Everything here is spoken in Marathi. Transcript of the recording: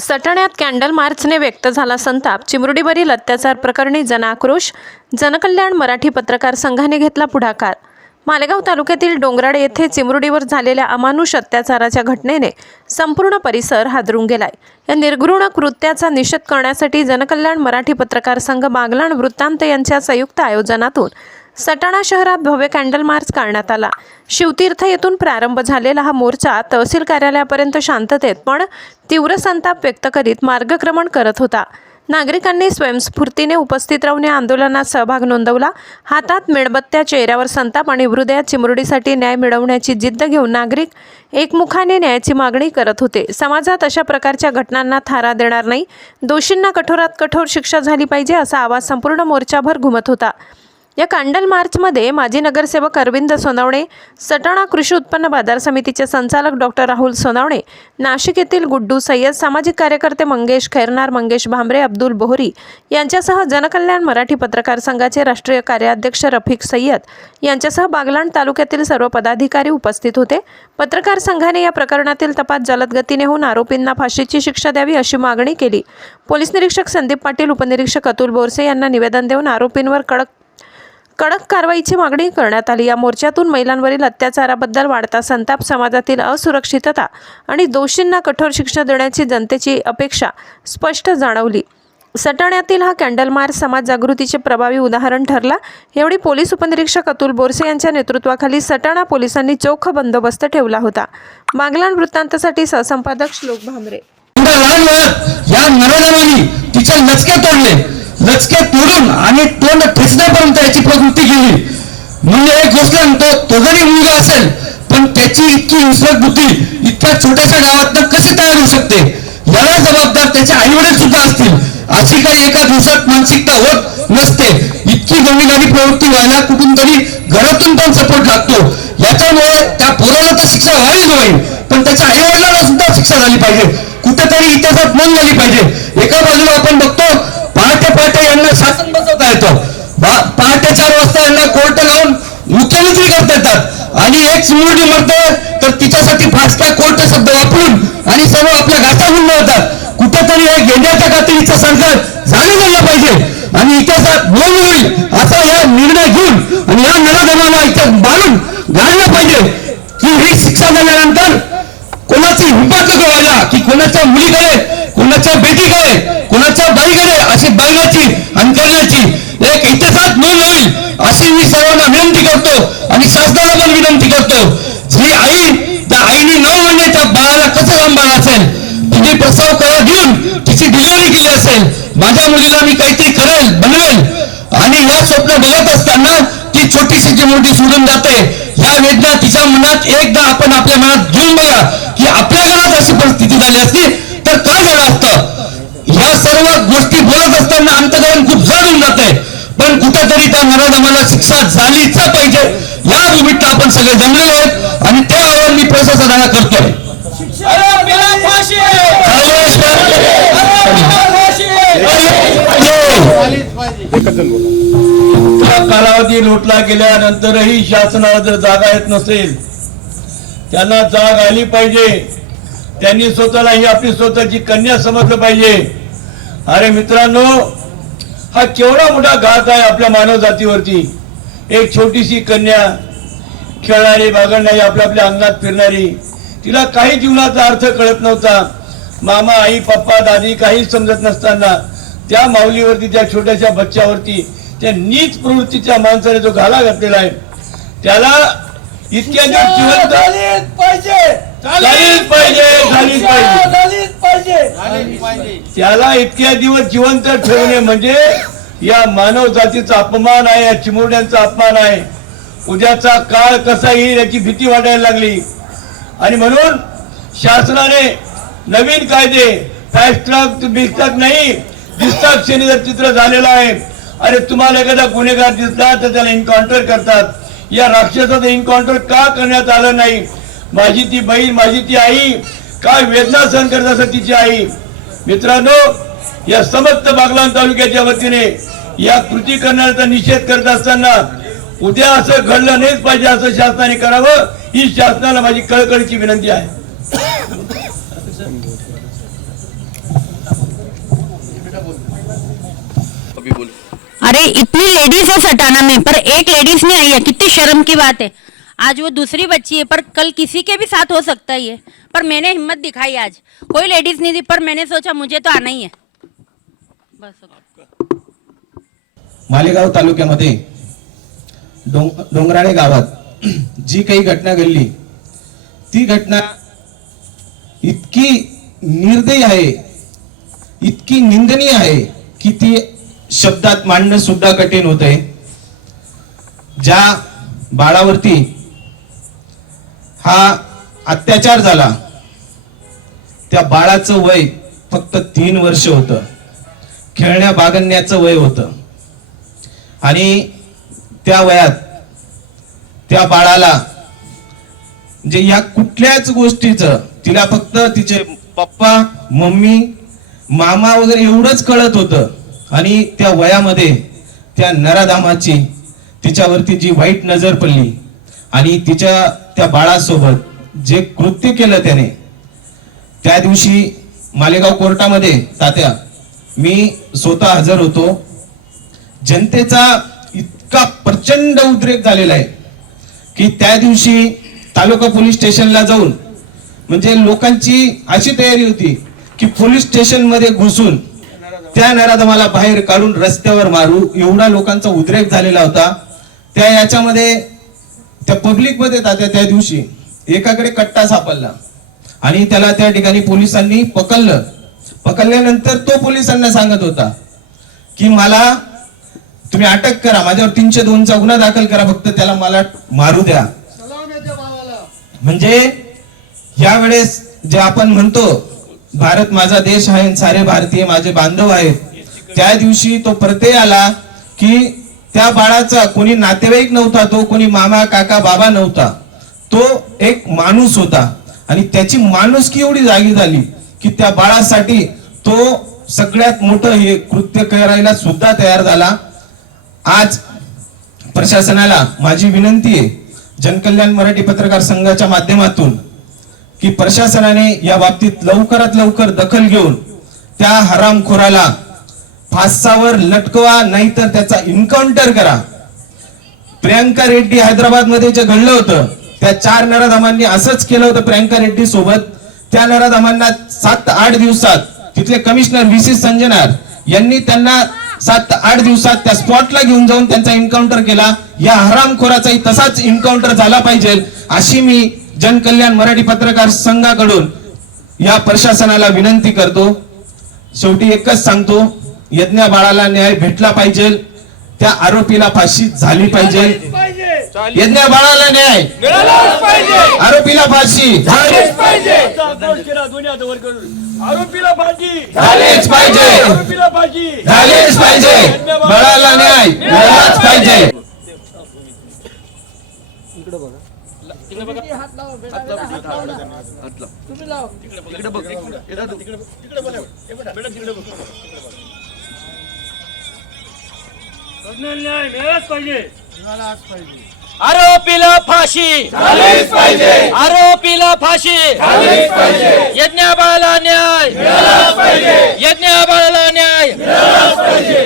सटाण्यात कॅन्डल मार्चने व्यक्त झाला संताप. चिमुरडीवरील अत्याचार प्रकरणी जनाक्रोश जनकल्याण मराठी पत्रकार संघाने घेतला पुढाकार. मालेगाव तालुक्यातील डोंगराड येथे चिमुरडीवर झालेल्या अमानुष अत्याचाराच्या घटनेने संपूर्ण परिसर हादरून गेलाय. या निर्घृण कृत्याचा निषेध करण्यासाठी जनकल्याण मराठी पत्रकार संघ बागलाण वृत्तांत यांच्या संयुक्त आयोजनातून सटाणा शहरात भव्य कॅन्डल मार्च काढण्यात आला. शिवतीर्थ येथून प्रारंभ झालेला हा मोर्चा तहसील कार्यालयापर्यंत शांततेत पण तीव्र संताप व्यक्त करीत मार्गक्रमण करत होता. नागरिकांनी स्वयंस्फूर्तीने उपस्थित राहून या आंदोलनात सहभाग नोंदवला. हातात मेणबत्त्या चेहऱ्यावर संताप आणि हृदयात चिमुरडीसाठी न्याय मिळवण्याची जिद्द घेऊन नागरिक एकमुखाने न्यायाची मागणी करत होते. समाजात अशा प्रकारच्या घटनांना थारा देणार नाही. दोषींना कठोरात कठोर शिक्षा झाली पाहिजे असा आवाज संपूर्ण मोर्चाभर घुमत होता. या कांडल मार्चमध्ये माजी नगरसेवक अरविंद सोनवणे सटाणा कृषी उत्पन्न बाजार समितीचे संचालक डॉक्टर राहुल सोनवणे नाशिक येथील गुड्डू सय्यद सामाजिक कार्यकर्ते मंगेश खैरनार मंगेश भांबरे अब्दुल बोहरी यांच्यासह जनकल्याण मराठी पत्रकार संघाचे राष्ट्रीय कार्याध्यक्ष रफिक सय्यद यांच्यासह बागलाण तालुक्यातील सर्व पदाधिकारी उपस्थित होते. पत्रकार संघाने या प्रकरणातील तपास जलद गतीने होऊन आरोपींना फाशीची शिक्षा द्यावी अशी मागणी केली. पोलीस निरीक्षक संदीप पाटील उपनिरीक्षक अतुल बोरसे यांना निवेदन देऊन आरोपींवर कडक कडक कारवाईची मागणी करण्यात आली. या मोर्चातून महिलांवरील अत्याचाराबद्दल वाढता संताप समाजातील असुरक्षितता आणि दोषींना कठोर शिक्षा देण्याची जनतेची अपेक्षा स्पष्ट जाणवली. सटाण्यातील हा कॅन्डल मार्च समाज जागृतीचे प्रभावी उदाहरण ठरला. एवढी पोलीस उपनिरीक्षक अतुल बोरसे यांच्या नेतृत्वाखाली सटाणा पोलिसांनी चोख बंदोबस्त ठेवला होता. मागलान वृत्तांतासाठी सहसंपादक श्लोक भामरे. या तिचे लचके तोडले. लचके तोडून आणि तोंड ठेचण्यापर्यंत याची प्रवृत्ती केली. म्हणजे एक गोष्ट म्हणतो तो जरी मुलगा असेल पण त्याची इतकी हिंसक बुद्धी इतक्या छोट्याशा गावात कशी तयार होऊ शकते? याला जबाबदार त्याचे आई वडील सुद्धा असतील. अशी काही एका दिवसात मानसिकता होत नसते. इतकी गंभीर प्रवृत्ती व्हायला कुठून तरी घरातून पण सपोर्ट लागतो. याच्यामुळे त्या पोराला तर शिक्षा व्हावीच होईल पण त्याच्या आई वडिलांना सुद्धा शिक्षा झाली पाहिजे. कुठेतरी इतिहासात मन झाली पाहिजे. एका बाजूला आपण बघतो पहाटे पहाटे यांना शासन बसवता येतं बा- पहाटे चार वाजता यांना कोर्ट लावून मुख्यमंत्री करता येतात एक मुलगी मरते तर तिच्यासाठी फासट्या कोर्ट शब्द वापरून आणि सर्व आपल्या घाटा गुंड होतात कुठेतरी हे गेंड्याच्या कातडीचं संकट झालं गेलं पाहिजे. आणि इतिहासात नोंद होईल असा या निर्णय घेऊन आणि या नराधमाला इथे बांधून घाललं पाहिजे. की ही शिक्षा झाल्यानंतर कोणाची हिंमत व्हायला? की कोणाच्या मुलीकडे कोणाच्या बेटीकडे कोणाच्या बाईकडे अशी बघण्याची आणि करण्याची एक इतिहासात नोंद होईल. अशी मी सर्वांना विनंती करतो आणि शासनाला पण विनंती करतो. जी आई त्या आईने नऊ महिने त्या बाळाला कसं सांभाळलं असेल? तिने प्रसव करा घेऊन तिची डिलिव्हरी केली असेल. माझ्या मुलीला मी काहीतरी करेल बनवेल. आणि या स्वप्न बघत असताना ती छोटीशी जी मुलगी सोडून जाते या वेदना तिच्या मनात एकदा आपण आपल्या मनात घेऊन बघा की आपल्या घरात अशी परिस्थिती झाली असती तर काय झालं असतं? या सर्व गोष्टी बोलत असताना अंतकरण खूप जड होऊन जाते. पण कुठेतरी त्या नराधमाला शिक्षा झालीच पाहिजे. या निमित्त आपण सगळे जमलेलो आहेत. आणि ते आव्हान मी प्रशासनाला करतोय. कालावधी लोटला गेल्यानंतरही शासनाला जर जागा येत नसेल त्यांना जाग आली पाहिजे. त्यांनी स्वतःला ही आपली स्वतःची कन्या समजलं पाहिजे. अरे मित्रांनो हा केवढा मोठा घात आहे आपल्या मानव जातीवरती. एक छोटीशी कन्या खेळणारी बागडणारी आपल्या आपल्या अंगणात फिरणारी तिला काही जीवनाचा अर्थ कळत नव्हता. मामा आई पप्पा दादी काहीच समजत नसताना त्या माऊलीवरती त्या छोट्याशा बच्च्यावरती त्या नीच प्रवृत्तीच्या माणसाने जो घाला घातलेला आहे त्याला इतक्या पाहिजे झालीच पाहिजे, झालीच पाहिजे. झालीच पाहिजे. त्याला इतक्या दिवस जिवंत ठेवणे म्हणजे या मानव जातीचा अपमान आहे या चिमुरड्यांचा अपमान आहे. उद्याचा काळ कसा येईल याची भीती वाटायला लागली. आणि म्हणून शासनाने नवीन कायदे फास्ट ट्रॅक बिस्टक नाही दिसतात जर चित्र झालेलं आहे. अरे तुम्हाला एखादा गुन्हेगार दिसला तर त्याला एन्काउंटर करतात. या राक्षसाचं एन्काउंटर का करण्यात आलं नाही? माझी ती बहीण माझी ती आई काय वेदना सहन करत असत तिची आई. मित्रांनो या समस्त बागलान तालुक्याच्या वतीने या कृती करण्याचा निषेध करत असताना उद्या असं घडलं नाहीच पाहिजे असं शासनाने करावं ही शासनाला माझी कळकळीची विनंती आहे. अरे इतनी लेडीज है सटाना में पर एक लेडीज नहीं आई है कितनी शर्म की बात है। आज वो दूसरी बच्ची है, पर कल किसी के भी साथ हो सकता ही है पर मैंने हिम्मत दिखाई आज। कोई लेडीज़ नहीं थी, पर मैंने सोचा मुझे तो आना ही है। बस. मालेगाव तालुक्यामध्ये डोंग डोंगराळे गावात जी काही घटना घडली, ती घटना इतकी निर्दयी आहे, इतकी निंदनीय आहे की ती शब्दात मांडणं सुद्धा कठीण होत आहे ज्या बाळावरती हा अत्याचार झाला. त्या बाळाचं वय फक्त तीन वर्ष होतं. खेळण्या बागण्याचं वय होतं. आणि त्या वयात त्या बाळाला म्हणजे या कुठल्याच गोष्टीचं तिला फक्त तिचे पप्पा मम्मी मामा वगैरे एवढंच कळत होतं. आणि त्या वयामध्ये त्या नराधामाची तिच्यावरती जी वाईट नजर पडली आणि तिच्या त्या बाळासोबत जे कृत्य केलं त्याने त्या दिवशी मालेगाव कोर्टामध्ये तात्या मी स्वतः हजर होतो. जनतेचा इतका प्रचंड उद्रेक झालेला आहे की त्या दिवशी तालुका पोलीस स्टेशनला जाऊन म्हणजे लोकांची अशी तयारी होती की पोलीस स्टेशनमध्ये घुसून त्या नराधमाला बाहेर काढून रस्त्यावर मारू एवढा लोकांचा उद्रेक झालेला होता. त्या याच्यामध्ये त्या पब्लिकमध्ये तात्या त्या दिवशी. एकाकडे कट्टा सापडला. आणि त्याला त्या ठिकाणी पोलिसांनी पकडलं. पकडल्यानंतर तो पोलिसांना सांगत होता की मला तुम्ही अटक करा माझ्यावर तीनशे दोनचा गुन्हा दाखल करा फक्त त्याला मला मारू द्या. म्हणजे यावेळेस जे आपण म्हणतो भारत माझा देश आहे आणि सारे भारतीय माझे बांधव आहेत त्या दिवशी तो प्रत्यय आला की त्या बाळाचा कोणी नातेवाईक नव्हता तो कोणी मामा काका बाबा नव्हता. तो एक माणूस होता. आणि त्याची माणुसकी एवढी जागी झाली की त्या बाळासाठी तो सगळ्यात मोठं हे कृत्य करायला सुद्धा तयार झाला. आज प्रशासनाला माझी विनंती आहे जनकल्याण मराठी पत्रकार संघाच्या माध्यमातून की प्रशासनाने या बाबतीत लवकरात लवकर दखल घेऊन त्या हरामखोराला फासावर लटकवा नाहीतर त्याचा इन्काउंटर करा. प्रियंका रेड्डी हैदराबादमध्ये जे घडलं होतं त्या चार नराधमांनी असंच केलं होतं प्रियंका रेड्डी सोबत. त्या नराधमांना सात आठ दिवसात तिथले कमिशनर व्ही. सी. संजनार यांनी त्यांना सात आठ दिवसात त्या स्पॉटला घेऊन जाऊन त्यांचा एन्काउंटर केला. या हरामखोराचाही तसाच एन्काउंटर झाला पाहिजे अशी मी जनकल्याण मराठी पत्रकार संघाकडून या प्रशासनाला विनंती करतो. शेवटी एकच सांगतो यज्ञ बाळाला न्याय भेटला पाहिजे त्या आरोपीला फाशी झाली पाहिजे पाहिजे यज्ञ बाळाला न्याय मिळालाच पाहिजे आरोपीला फाशी झालीच पाहिजे असा आक्रोश केला दोन्ही हात वर करून आरोपीला फाशी झालीच पाहिजे आरोपीला फाशी झालीच पाहिजे बाळाला न्याय मिळालाच पाहिजे न्याय मिळालाच पाहिजे आरोपीला फाशी. झालीच पाहिजे आरोपीला फाशी. झालीच पाहिजे यज्ञाबाला न्याय. मिळालाच पाहिजे यज्ञाबाला न्याय. मिळालाच पाहिजे